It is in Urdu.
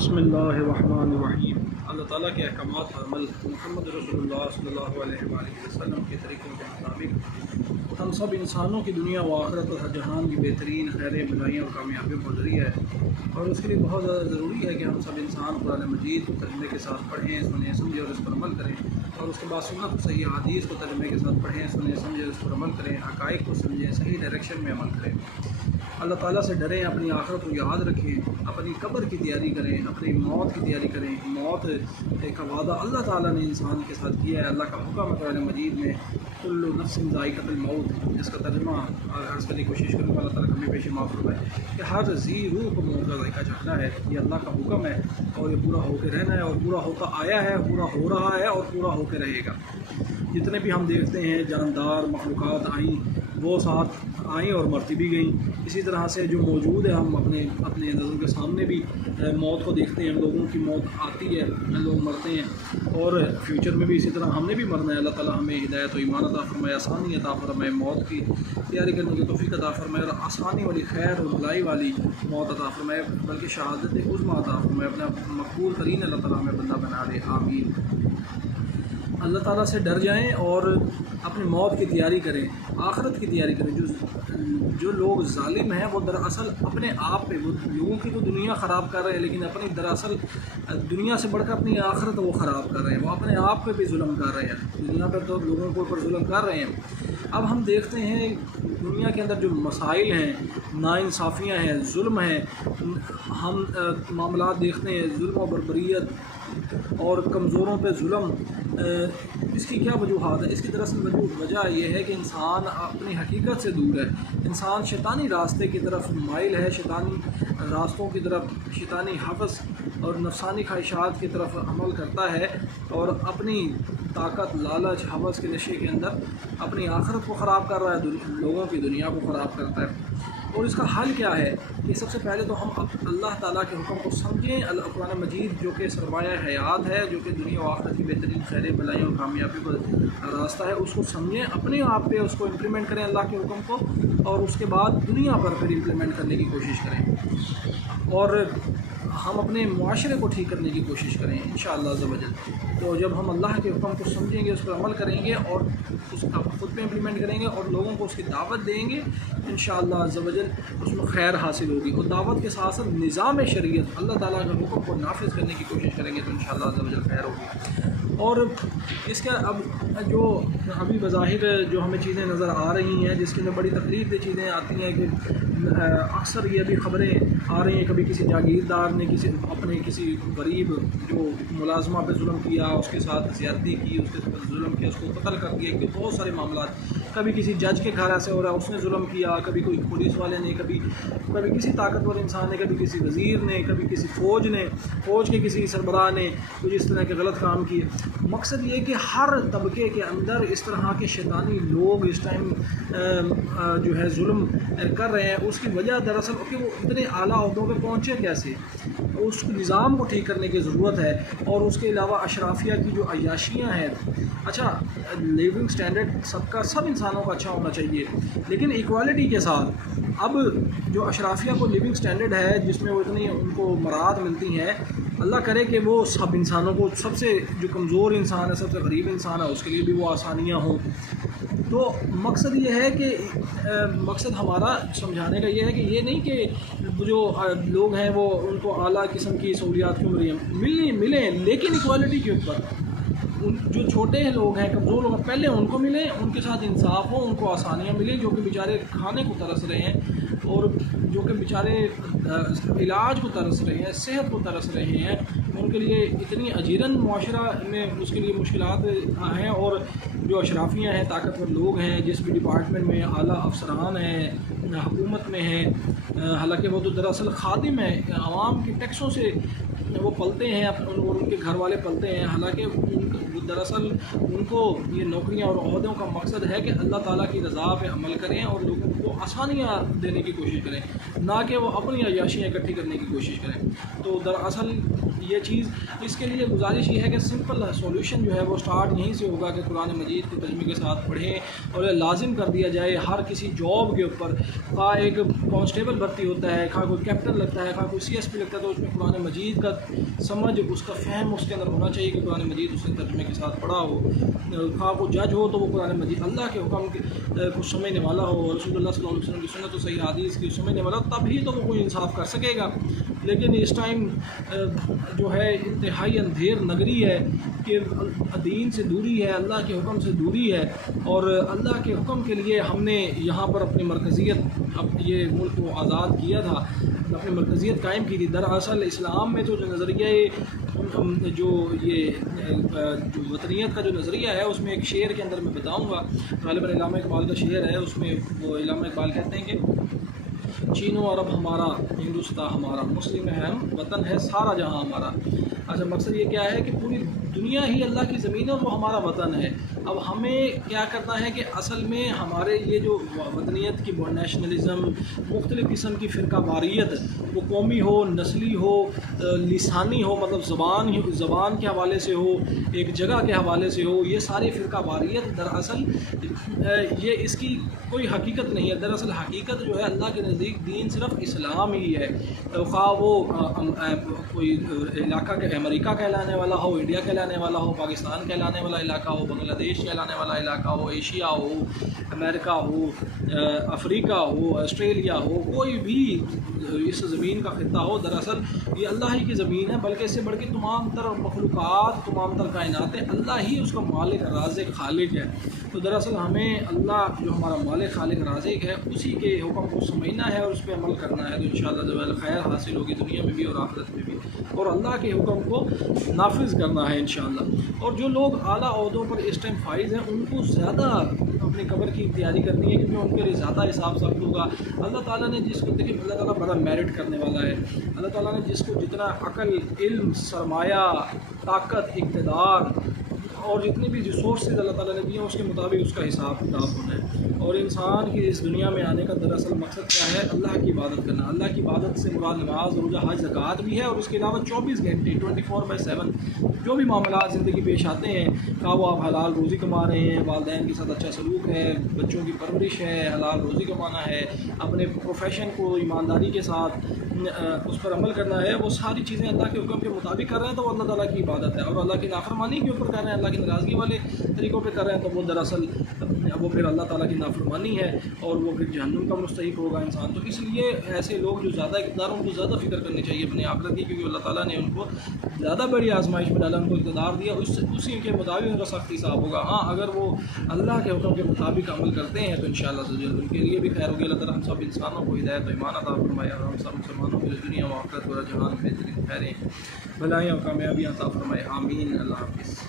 بسم اللہ الرحمن الرحیم۔ اللہ تعالیٰ کے احکامات پر عمل، محمد رسول اللہ صلی اللہ علیہ وآلہ وسلم کے طریقوں کے مطابق ہم سب انسانوں کی دنیا و آخرت اور جہان کی بہترین خیر بھلائیوں اور کامیابیوں کا ذریعہ ہے، اور اس کے لیے بہت زیادہ ضروری ہے کہ ہم سب انسان قرآن مجید کو ترجمے کے ساتھ پڑھیں، سنیں، سمجھیں اور اس پر عمل کریں، اور اس کے بعد سنت صحیح حدیث کو ترجمے کے ساتھ پڑھیں، سنیں، سمجھیں، اس پر عمل کریں، حقائق کو سمجھیں، صحیح ڈائریکشن میں عمل کریں، اللہ تعالیٰ سے ڈریں، اپنی آخرت کو یاد رکھیں، اپنی قبر کی تیاری کریں، اپنی موت کی تیاری کریں۔ موت کا وعدہ اللہ تعالیٰ نے انسان کے ساتھ کیا ہے۔ اللہ کا حکم ہے قرآن مجید میں کل نفس ذائقۃ الموت، جس کا ترجمہ عرض کرنے کی کوشش کروں گا، اللہ تعالیٰ ہمیں پیش معاف فرمائے کہ ہر ذی روح کو موت کا ذائقہ چکھنا ہے۔ یہ اللہ کا حکم ہے اور یہ پورا ہو کے رہنا ہے، اور پورا ہوتا آیا ہے، پورا ہو رہا ہے اور پورا ہو کے رہے گا۔ جتنے بھی ہم دیکھتے ہیں جاندار مخلوقات آئیں، وہ ساتھ آئیں اور مرتی بھی گئیں۔ اسی طرح سے جو موجود ہے، ہم اپنے نظروں کے سامنے بھی موت کو دیکھتے ہیں، لوگوں کی موت آتی ہے، لوگ مرتے ہیں، اور فیوچر میں بھی اسی طرح ہم نے بھی مرنا ہے۔ اللہ تعالیٰ ہمیں ہدایت و ایمان عطا فرمائے، آسانی عطا فرمائے، موت کی تیاری کرنے کی توفیق عطا فرمائے، اور آسانی والی، خیر اور بھلائی والی موت عطا فرمائے، بلکہ شہادت عظمیٰ عطا فرمائے، اپنا مقبول ترین اللہ تعالیٰ ہمیں بندہ بنا دے، آمین۔ اللہ تعالیٰ سے ڈر جائیں اور اپنی موت کی تیاری کریں، آخرت کی تیاری کریں۔ جو لوگ ظالم ہیں وہ دراصل اپنے آپ پہ، وہ لوگوں کی تو دنیا خراب کر رہے ہیں، لیکن اپنی دراصل دنیا سے بڑھ کر اپنی آخرت وہ خراب کر رہے ہیں، وہ اپنے آپ پہ بھی ظلم کر رہے ہیں۔ دنیا پر تو لوگوں کے اوپر ظلم کر رہے ہیں۔ اب ہم دیکھتے ہیں دنیا کے اندر جو مسائل ہیں، ناانصافیاں ہیں، ظلم ہیں، ہم معاملات دیکھتے ہیں، ظلم و بربریت اور کمزوروں پہ ظلم۔ اس کی کیا وجوہات ہیں؟ اس کی دراصل وجہ یہ ہے کہ انسان اپنی حقیقت سے دور ہے، انسان شیطانی راستے کی طرف مائل ہے، شیطانی راستوں کی طرف، شیطانی حوث اور نفسانی خواہشات کی طرف عمل کرتا ہے، اور اپنی طاقت، لالچ، حوث کے نشے کے اندر اپنی آخرت کو خراب کر رہا ہے، لوگوں کی دنیا کو خراب کرتا ہے۔ اور اس کا حل کیا ہے؟ کہ سب سے پہلے تو ہم اللہ تعالیٰ کے حکم کو سمجھیں۔ قرآن مجید جو کہ سرمایہ حیات ہے، جو کہ دنیا و آخرت کی بہترین خیر بھلائی اور کامیابی کا راستہ ہے، اس کو سمجھیں، اپنے آپ پہ اس کو امپلیمنٹ کریں، اللہ کے حکم کو، اور اس کے بعد دنیا پر پھر امپلیمنٹ کرنے کی کوشش کریں، اور ہم اپنے معاشرے کو ٹھیک کرنے کی کوشش کریں انشاءاللہ عز و جل۔ تو جب ہم اللہ کے حکم کو سمجھیں گے، اس پر عمل کریں گے، اور اس کا خود پہ امپلیمنٹ کریں گے، اور لوگوں کو اس کی دعوت دیں گے، انشاءاللہ عز و جل اس میں خیر حاصل ہوگی۔ اور دعوت کے ساتھ ساتھ نظام شریعت، اللہ تعالیٰ کے حکم کو نافذ کرنے کی کوشش کریں گے، تو انشاءاللہ عز و جل خیر ہوگی۔ اور اس کا اب جو ابھی بظاہر جو ہمیں چیزیں نظر آ رہی ہیں، جس کے اندر بڑی تکلیف دہ چیزیں آتی ہیں، کہ اکثر یہ بھی خبریں آ رہی ہیں، کبھی کسی جاگیردار نے کسی غریب جو ملازمہ پہ ظلم کیا، اس کے ساتھ زیادتی کی، اس کے ساتھ ظلم کیا، اس کو قتل کر دیا، کہ بہت سارے معاملات، کبھی کسی جج کے گھر ایسے ہو رہا ہے، اس نے ظلم کیا، کبھی کوئی پولیس والے نے، کبھی کسی طاقتور انسان نے، کبھی کسی وزیر نے، کبھی کسی فوج کے کسی سربراہ نے کچھ اس طرح کے غلط کام کیے۔ مقصد یہ کہ ہر طبقے کے اندر اس طرح کے شیطانی لوگ اس ٹائم جو ہے ظلم کر رہے ہیں۔ اس کی وجہ دراصل کہ وہ اتنے اعلیٰ عہدوں پہ پہنچے کیسے، اس نظام کو ٹھیک کرنے کی ضرورت ہے۔ اور اس کے علاوہ اشرافیہ کی جو عیاشیاں ہیں، اچھا لیونگ سٹینڈرڈ سب انسانوں کا اچھا ہونا چاہیے، لیکن ایکوالٹی کے ساتھ۔ اب جو اشرافیہ کو لیونگ سٹینڈرڈ ہے، جس میں وہ اتنی ان کو مراد ملتی ہیں، اللہ کرے کہ وہ سب انسانوں کو، سب سے جو کمزور انسان ہے، سب سے غریب انسان ہے، اس کے لیے بھی وہ آسانیاں ہوں۔ تو مقصد یہ ہے کہ مقصد ہمارا سمجھانے کا یہ ہے کہ یہ نہیں کہ جو لوگ ہیں وہ ان کو اعلیٰ قسم کی سہولیات کیوں ملیں، لیکن ایکوالٹی کے اوپر جو چھوٹے لوگ ہیں، کمزور لوگ ہیں، پہلے ان کو ملیں، ان کے ساتھ انصاف ہو، ان کو آسانیاں ملیں، جو کہ بیچارے کھانے کو ترس رہے ہیں، اور جو کہ بیچارے علاج کو ترس رہے ہیں، صحت کو ترس رہے ہیں، ان کے لیے اتنی اجیرن معاشرہ میں اس کے لیے مشکلات ہیں۔ اور جو اشرافیاں ہیں، طاقتور لوگ ہیں، جس بھی ڈپارٹمنٹ میں اعلیٰ افسران ہیں، حکومت میں ہیں، حالانکہ وہ تو دراصل خادم ہیں، عوام کی ٹیکسوں سے وہ پلتے ہیں، اور ان کے گھر والے پلتے ہیں، حالانکہ دراصل ان کو یہ نوکریاں اور عہدوں کا مقصد ہے کہ اللہ تعالیٰ کی رضا پہ عمل کریں اور لوگوں کو آسانیاں دینے کی کوشش کریں، نہ کہ وہ اپنی عیاشیاں اکٹھی کرنے کی کوشش کریں۔ تو دراصل یہ چیز اس کے لیے گزارش یہ ہے کہ سمپل سولوشن جو ہے وہ سٹارٹ یہیں سے ہوگا کہ قرآن مجید کو ترجمے کے ساتھ پڑھیں اور لازم کر دیا جائے ہر کسی جاب کے اوپر، خواہ ایک کانسٹیبل بھرتی ہوتا ہے، خواہ کوئی کیپٹن لگتا ہے، خواہ کوئی سی ایس پی لگتا ہے، تو اس میں قرآن مجید کا سمجھ، اس کا فہم اس کے اندر ہونا چاہیے کہ قرآن مجید اس نے ترجمے کے ساتھ پڑھا ہو، خواہ وہ جج ہو تو وہ قرآن مجید اللہ کے حکم کو سمجھنے والا ہو، رسول اللہ صلی اللہ علیہ وسلم کی سنت و صحیح حدیث کی سمجھنے والا، تب ہی تو وہ کوئی انصاف کر سکے گا۔ لیکن اس ٹائم جو ہے انتہائی اندھیر نگری ہے کہ دین سے دوری ہے، اللہ کے حکم سے دوری ہے، اور اللہ کے حکم کے لیے ہم نے یہاں پر اپنی مرکزیت، یہ ملک کو آزاد کیا تھا، اپنی مرکزیت قائم کی تھی۔ دراصل اسلام میں تو جو نظریہ جو وطنیت کا جو نظریہ ہے، اس میں ایک شعر کے اندر میں بتاؤں گا، غالباً علامہ اقبال کا شعر ہے، اس میں وہ علامہ اقبال کہتے ہیں کہ چین و عرب ہمارا، ہندوستان ہمارا، مسلم ہے ہم، وطن ہے سارا جہاں ہمارا۔ اچھا، مقصد یہ کیا ہے کہ پوری دنیا ہی اللہ کی زمین ہے اور وہ ہمارا وطن ہے۔ اب ہمیں کیا کرنا ہے کہ اصل میں ہمارے یہ جو وطنیت کی نیشنلزم، مختلف قسم کی فرقہ واریت، وہ قومی ہو، نسلی ہو، لسانی ہو، مطلب زبان کے حوالے سے ہو، ایک جگہ کے حوالے سے ہو، یہ ساری فرقہ واریت دراصل یہ اس کی کوئی حقیقت نہیں ہے۔ دراصل حقیقت جو ہے اللہ کے نزدیک دین صرف اسلام ہی ہے، خواہ وہ کوئی علاقہ کے امریکہ کہلانے والا ہو، انڈیا کہلانے والا ہو، پاکستان کہلانے والا علاقہ ہو، بنگلہ دیش کہلانے والا علاقہ ہو، ایشیا ہو، امریکہ ہو، افریقہ ہو، آسٹریلیا ہو، کوئی بھی اس زمین کا خطہ ہو، دراصل یہ اللہ ہی کی زمین ہے، بلکہ اس سے بڑھ کے تمام تر مخلوقات، تمام تر کائناتیں اللہ ہی اس کا مالک، رازق، خالق ہے۔ تو دراصل ہمیں اللہ جو ہمارا مالک، خالق، رازق ہے، اسی کے حکم کو سمجھنا ہے اور اس پہ عمل کرنا ہے، تو انشاءاللہ جو خیر حاصل ہوگی دنیا میں بھی اور آخرت میں بھی، اور اللہ کے حکم کو نافذ کرنا ہے انشاءاللہ۔ اور جو لوگ اعلیٰ عہدوں پر اس ٹائم فائز ہیں، ان کو زیادہ اپنی قبر کی تیاری کرنی ہے، کیونکہ ان کے لیے زیادہ حساب سخت ہوگا۔ اللہ تعالیٰ نے جس کو، دیکھیں اللہ تعالیٰ بڑا میرٹ کرنے والا ہے، اللہ تعالیٰ نے جس کو جتنا عقل، علم، سرمایہ، طاقت، اقتدار اور جتنے بھی ریسورسز اللہ تعالیٰ نے دیے ہیں، اس کے مطابق اس کا حساب کتاب ہونا ہے۔ اور انسان کی اس دنیا میں آنے کا دراصل مقصد کیا ہے؟ اللہ کی عبادت کرنا۔ اللہ کی عبادت سے مراد نماز، روزہ، حج، زکوٰۃ بھی ہے، اور اس کے علاوہ 24 گھنٹے 24/7 جو بھی معاملات زندگی پیش آتے ہیں، کہ وہ آپ حلال روزی کما رہے ہیں، والدین کے ساتھ اچھا سلوک ہے، بچوں کی پرورش ہے، حلال روزی کمانا ہے، اپنے پروفیشن کو ایمانداری کے ساتھ اس پر عمل کرنا ہے، وہ ساری چیزیں اللہ کے حکم کے مطابق کر رہے ہیں تو وہ اللہ تعالیٰ کی عبادت ہے۔ اور اللہ کی نافرمانی کے اوپر کر رہے ہیں، اللہ کی ناراضگی والے طریقوں پہ کر رہے ہیں، تو وہ دراصل وہ پھر اللہ تعالیٰ کی نافرمانی ہے، اور وہ پھر جہنم کا مستحق ہوگا انسان۔ تو اس لیے ایسے لوگ جو زیادہ اقتدار، ان کو زیادہ فکر کرنی چاہیے اپنے آخرت کی، کیونکہ اللہ تعالیٰ نے ان کو زیادہ بڑی آزمائش میں ڈالا، ان کو اقتدار دیا، اسی کے مطابق ان کا سخت حساب ہوگا۔ ہاں، اگر وہ اللہ کے حکم کے مطابق عمل کرتے ہیں تو انشاءاللہ ان کے لیے بھی خیر ہوگی۔ اللہ تعالیٰ ہم سب انسانوں کو ہدایت و ایمان عطا فرمائے، اور ہم سب مسلمانوں کو دنیا و آخرت و جہان بہترین خیریں، بھلائیاں و کامیابیاں عطا فرمائے، آمین۔ اللہ حافظ۔